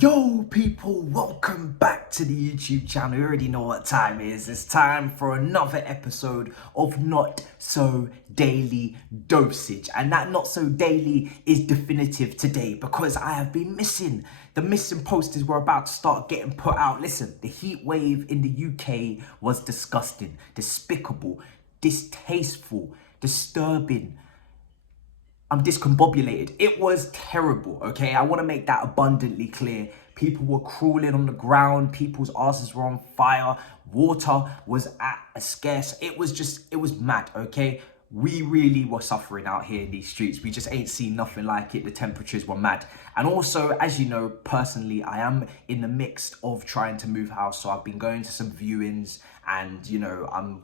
Yo people, welcome back to the YouTube channel. You already know what time it is. It's time for another episode of Not So Daily Dosage. And that Not So Daily is definitive today because I have been missing. The missing posters were about to start getting put out. Listen, the heat wave in the UK was disgusting, despicable, distasteful, disturbing. I'm discombobulated. It was terrible, okay? I want to make that abundantly clear. People were crawling on the ground. People's asses were on fire. Water was at a scarce. It was mad, okay? We really were suffering out here in these streets. We just ain't seen nothing like it. The temperatures were mad. And also, as you know, personally, I am in the mix of trying to move house. So I've been going to some viewings and, I'm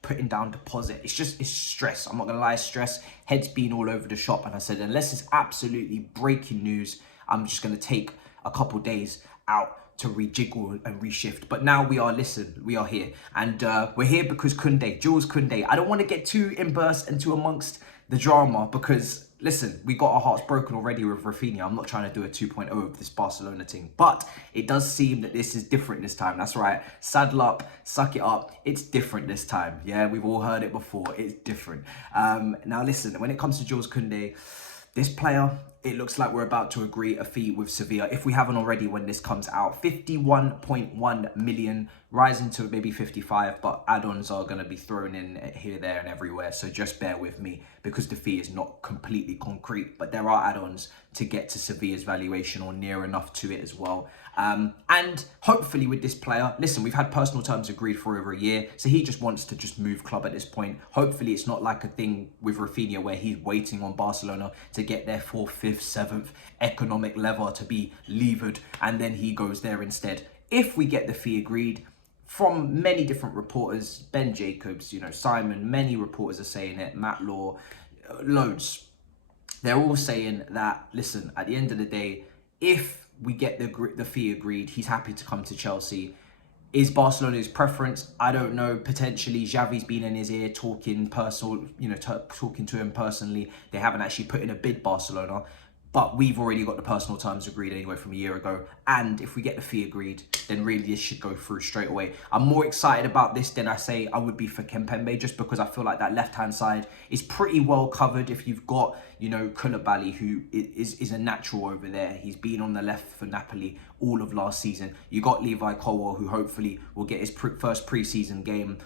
putting down deposit. It's stress. I'm not gonna lie, stress. Head's been all over the shop, and I said unless it's absolutely breaking news, I'm just gonna take a couple days out to rejiggle and reshift. But now we are here, and we're here because Jules Kounde. I don't want to get too immersed into amongst the drama because listen, we got our hearts broken already with Rafinha. I'm not trying to do a 2.0 of this Barcelona thing, but it does seem that this is different this time. That's right. Saddle up, suck it up. It's different this time. Yeah, we've all heard it before. It's different. Now listen, when it comes to Jules Kounde, this player, it looks like we're about to agree a fee with Sevilla, if we haven't already when this comes out. 51.1 million, rising to maybe 55, but add-ons are going to be thrown in here, there and everywhere. So just bear with me because the fee is not completely concrete, but there are add-ons to get to Sevilla's valuation or near enough to it as well. And hopefully with this player, listen, we've had personal terms agreed for over a year, so he just wants to just move club at this point. Hopefully it's not like a thing with Rafinha where he's waiting on Barcelona to get their 4th, 5th, 7th economic lever to be levered, and then he goes there instead. If we get the fee agreed, from many different reporters, Ben Jacobs, Simon, many reporters are saying it, Matt Law, loads. They're all saying that, listen, at the end of the day, if we get the fee agreed, he's happy to come to Chelsea. Is Barcelona's preference? I don't know. Potentially, Xavi's been in his ear talking talking to him personally. They haven't actually put in a bid, Barcelona. But we've already got the personal terms agreed anyway from a year ago. And if we get the fee agreed, then really this should go through straight away. I'm more excited about this than I would be for Kimpembe, just because I feel like that left-hand side is pretty well covered. If you've got, Koulibaly, who is a natural over there. He's been on the left for Napoli all of last season. You got Levi Colwill, who hopefully will get his first pre-season game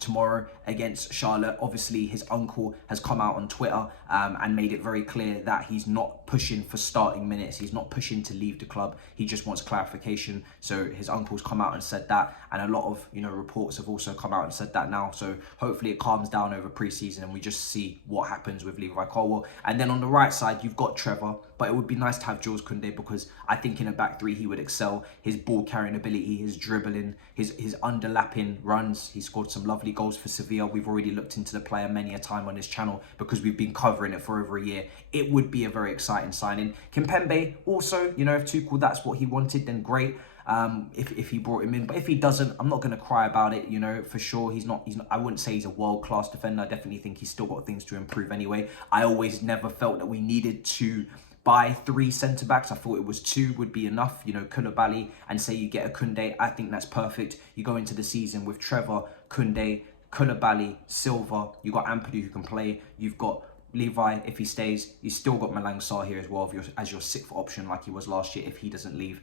tomorrow against Charlotte. Obviously, his uncle has come out on Twitter and made it very clear that he's not pushing for starting minutes. He's not pushing to leave the club. He just wants clarification. So his uncle's come out and said that, and a lot of reports have also come out and said that now. So hopefully it calms down over pre-season and we just see what happens with Levi Colwill. And then on the right side, you've got Trevor, but it would be nice to have Jules Kounde because I think in a back three he would excel. His ball carrying ability, his dribbling, his underlapping runs. He scored some lovely goals for Sevilla. We've already looked into the player many a time on this channel because we've been covering it for over a year. It would be a very exciting signing. Kimpembe also, if Tuchel that's what he wanted, then great. If he brought him in, but if he doesn't, I'm not going to cry about it. For sure, he's not. I wouldn't say he's a world-class defender. I definitely think he's still got things to improve anyway. I always never felt that we needed to buy 3 centre-backs. I thought it was 2 would be enough, Koulibaly, and say you get a Kounde. I think that's perfect. You go into the season with Trevor, Kounde, Koulibaly, Silva. You've got Ampadu who can play. You've got Levi if he stays. You've still got Malang Sarr here as well as your 6th option like he was last year if he doesn't leave.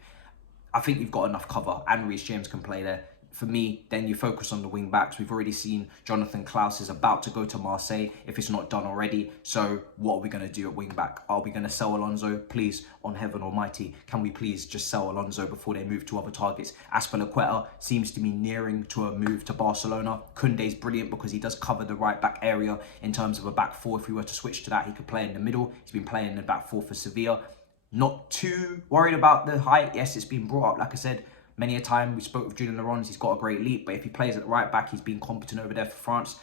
I think you've got enough cover, and Reece James can play there. For me, then you focus on the wing backs. We've already seen Jonathan Klaus is about to go to Marseille if it's not done already. So what are we going to do at wing back? Are we going to sell Alonso? Please, on heaven almighty, can we please just sell Alonso before they move to other targets? Azpilicueta seems to be nearing to a move to Barcelona. Kounde's brilliant because he does cover the right back area in terms of a back four. If we were to switch to that, he could play in the middle. He's been playing in the back four for Sevilla. Not too worried about the height. Yes, it's been brought up, like I said, many a time. We spoke with Julian Laurens. He's got a great leap, but if he plays at the right back, he's been competent over there for France.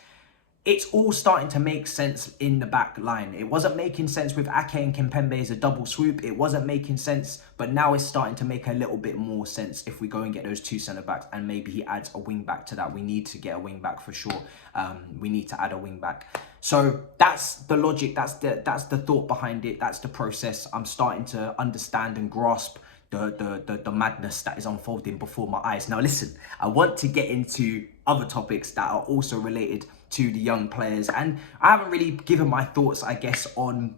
it's all starting to make sense in the back line. It wasn't making sense with Ake and Kimpembe as a double swoop. It wasn't making sense, but now it's starting to make a little bit more sense if we go and get those two centre backs, and maybe he adds a wing back to that. We need to get a wing back for sure. We need to add a wing back. So that's the logic. That's the thought behind it. That's the process. I'm starting to understand and grasp the madness that is unfolding before my eyes. Now listen, I want to get into other topics that are also related to the young players, and I haven't really given my thoughts, I guess, on,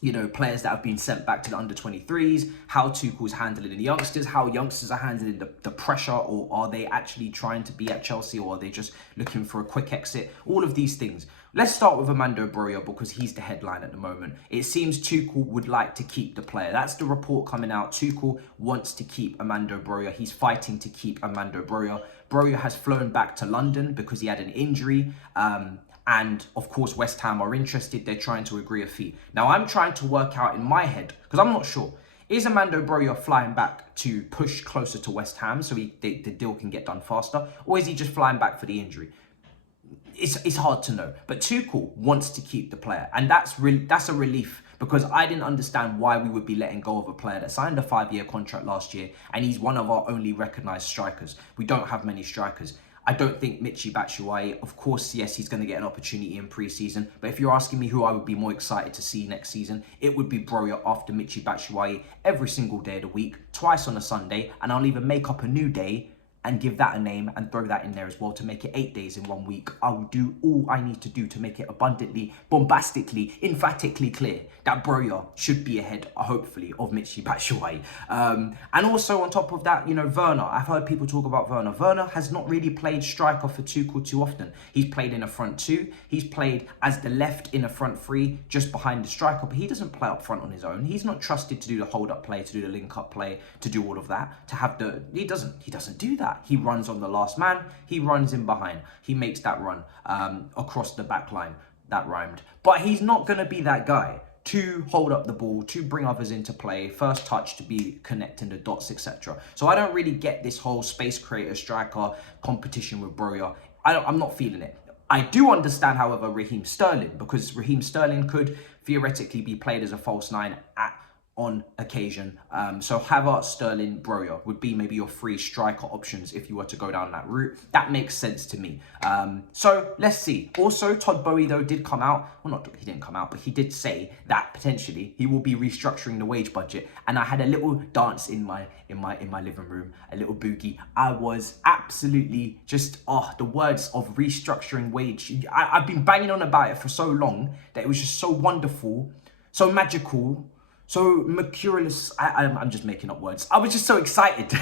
you know, players that have been sent back to the under-23s, how Tuchel's handling the youngsters, how youngsters are handling the pressure, or are they actually trying to be at Chelsea, or are they just looking for a quick exit? All of these things. Let's start with Armando Broja, because he's the headline at the moment. It seems Tuchel would like to keep the player. That's the report coming out. Tuchel wants to keep Armando Broja. He's fighting to keep Armando Broja. Broja has flown back to London because he had an injury. And of course, West Ham are interested. They're trying to agree a fee. Now, I'm trying to work out in my head, because I'm not sure. Is Armando Broja flying back to push closer to West Ham so the deal can get done faster? Or is he just flying back for the injury? It's hard to know. But Tuchel wants to keep the player. And that's a relief, because I didn't understand why we would be letting go of a player that signed a 5-year contract last year, and he's one of our only recognised strikers. We don't have many strikers. I don't think Michy Batshuayi, of course, yes, he's going to get an opportunity in pre-season. But if you're asking me who I would be more excited to see next season, it would be Broja after Michy Batshuayi every single day of the week, twice on a Sunday. And I'll even make up a new day and give that a name and throw that in there as well to make it 8 days in 1 week. I will do all I need to do to make it abundantly, bombastically, emphatically clear that Broja should be ahead, hopefully, of Michy Batshuayi. And also on top of that, you know, Werner. I've heard people talk about Werner. Werner has not really played striker for Tuchel too often. He's played in a front two. He's played as the left in a front three, just behind the striker, but he doesn't play up front on his own. He's not trusted to do the hold-up play, to do the link-up play, to do all of that, to have the... He doesn't do that. He runs on the last man. He runs in behind. He makes that run across the back line. That rhymed. But he's not going to be that guy to hold up the ball, to bring others into play, first touch to be connecting the dots, etc. So I don't really get this whole space creator striker competition with Broja. I'm not feeling it. I do understand, however, Raheem Sterling, because Raheem Sterling could theoretically be played as a false nine on occasion. So Havertz, Sterling, Broja would be maybe your 3 striker options if you were to go down that route. That makes sense to me. So let's see. Also, Todd Bowie, though, did come out. Well, he didn't come out, but he did say that potentially he will be restructuring the wage budget. And I had a little dance in my living room, a little boogie. I was absolutely just, the words of restructuring wage. I've been banging on about it for so long that it was just so wonderful, so magical, so mercurious. I'm just making up words. I was just so excited.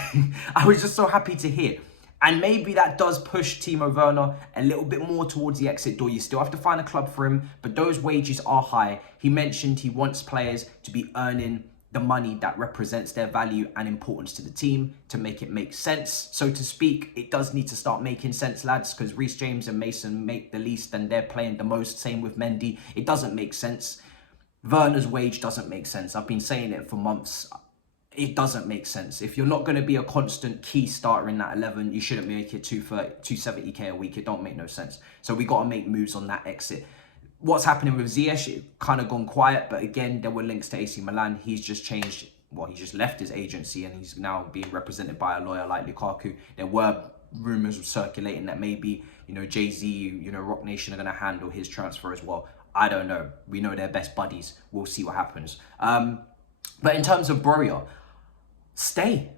I was just so happy to hear. And maybe that does push Timo Werner a little bit more towards the exit door. You still have to find a club for him, but those wages are high. He mentioned he wants players to be earning the money that represents their value and importance to the team to make it make sense, so to speak. It does need to start making sense, lads, because Reece James and Mason make the least and they're playing the most. Same with Mendy. It doesn't make sense. Werner's wage doesn't make sense. I've been saying it for months. It doesn't make sense. If you're not going to be a constant key starter in that 11, you shouldn't make it 270k a week. It don't make no sense. So we got to make moves on that exit. What's happening with Ziyech? Kind of gone quiet, but again, there were links to AC Milan. He's just changed. Well, he just left his agency and he's now being represented by a lawyer like Lukaku. There were rumours circulating that maybe, you know, Jay-Z, you know, Rock Nation are going to handle his transfer as well. I don't know. We know they're best buddies. We'll see what happens. But in terms of Broja, stay.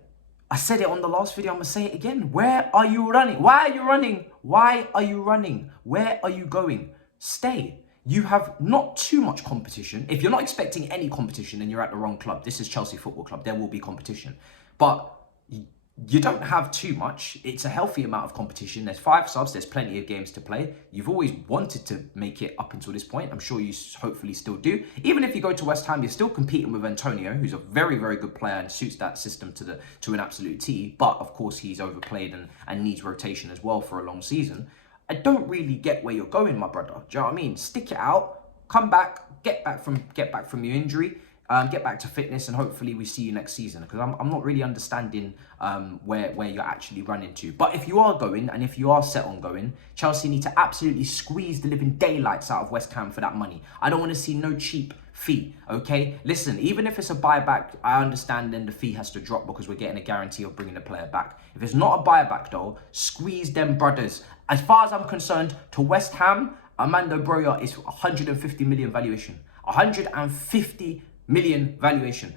I said it on the last video. I'm going to say it again. Where are you running? Why are you running? Why are you running? Where are you going? Stay. You have not too much competition. If you're not expecting any competition, then you're at the wrong club. This is Chelsea Football Club. There will be competition. But you don't have too much. It's a healthy amount of competition. There's 5 subs. There's plenty of games to play. You've always wanted to make it up until this point. I'm sure you hopefully still do. Even if you go to West Ham, you're still competing with Antonio, who's a very, very good player and suits that system to an absolute T. But of course, he's overplayed and needs rotation as well for a long season. I don't really get where you're going, my brother. Do you know what I mean? Stick it out. Come back. Get back from your injury. get back to fitness, and hopefully we see you next season, because I'm not really understanding where you're actually running to. But if you are going, and if you are set on going, Chelsea need to absolutely squeeze the living daylights out of West Ham for that money. I don't want to see no cheap fee, okay? Listen, even if it's a buyback, I understand then the fee has to drop because we're getting a guarantee of bringing the player back. If it's not a buyback though, squeeze them brothers. As far as I'm concerned, to West Ham, Armando Broja is 150 million valuation. 150 million valuation.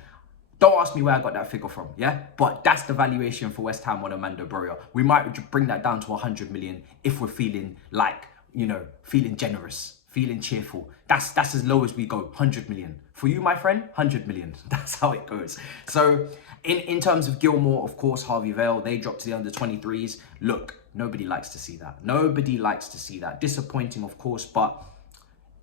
Don't ask me where I got that figure from, yeah? But that's the valuation for West Ham on Armando Broja. We might bring that down to 100 million if we're feeling like, you know, feeling generous, feeling cheerful. That's as low as we go, 100 million. For you, my friend, 100 million. That's how it goes. So in terms of Gilmour, of course, Harvey Vale, they dropped to the under-23s. Look, nobody likes to see that. Nobody likes to see that. Disappointing, of course, but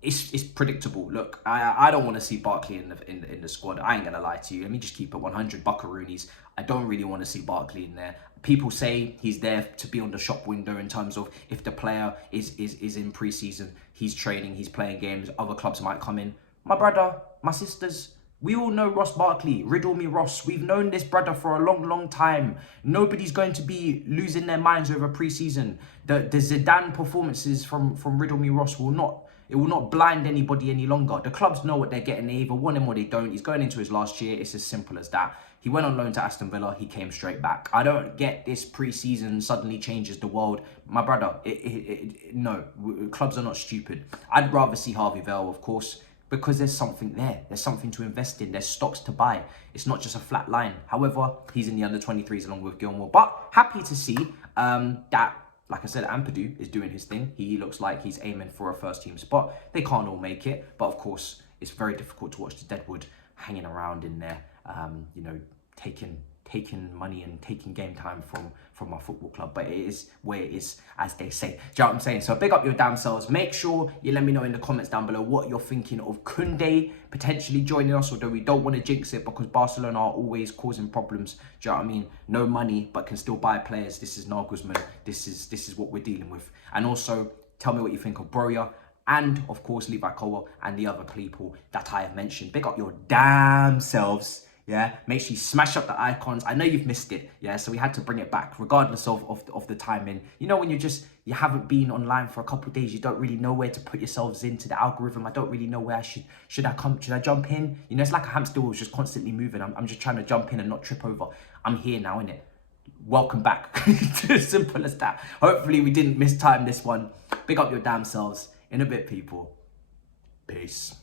it's predictable. Look, I don't want to see Barkley in the squad. I ain't gonna lie to you. Let me just keep it 100 buckaroonies. I don't really want to see Barkley in there. People say he's there to be on the shop window in terms of if the player is in pre-season, he's training, he's playing games, other clubs might come in. My brother, my sisters, we all know Ross Barkley, Riddle Me Ross. We've known this brother for a long time. Nobody's going to be losing their minds over pre-season. The Zidane performances from Riddle Me Ross will not blind anybody any longer. The clubs know what they're getting. They either want him or they don't. He's going into his last year. It's as simple as that. He went on loan to Aston Villa. He came straight back. I don't get this pre-season suddenly changes the world. My brother, no. Clubs are not stupid. I'd rather see Harvey Vale, of course, because there's something there. There's something to invest in. There's stocks to buy. It's not just a flat line. However, he's in the under-23s along with Gilmour. But happy to see that, like I said, Ampadu is doing his thing. He looks like he's aiming for a first-team spot. They can't all make it. But, of course, it's very difficult to watch the Deadwood hanging around in there, you know, taking money and taking game time from our football club. But it is where it is, as they say. Do you know what I'm saying? So big up your damn selves. Make sure you let me know in the comments down below what you're thinking of Kounde potentially joining us, although we don't want to jinx it because Barcelona are always causing problems. Do you know what I mean? No money, but can still buy players. This is Nagelsmann. This is what we're dealing with. And also, tell me what you think of Broja. And, of course, Levi Colwell and the other people that I have mentioned. Big up your damn selves. Yeah, make sure you smash up the icons. I know you've missed it, yeah, so we had to bring it back regardless of the timing. You know, when you haven't been online for a couple of days, you don't really know where to put yourselves into the algorithm. I don't really know where should I jump in? You know, it's like a hamster wheel just constantly moving. I'm just trying to jump in and not trip over. I'm here now, innit? Welcome back. As simple as that. Hopefully we didn't mistime this one. Big up your damn selves. In a bit, people. Peace.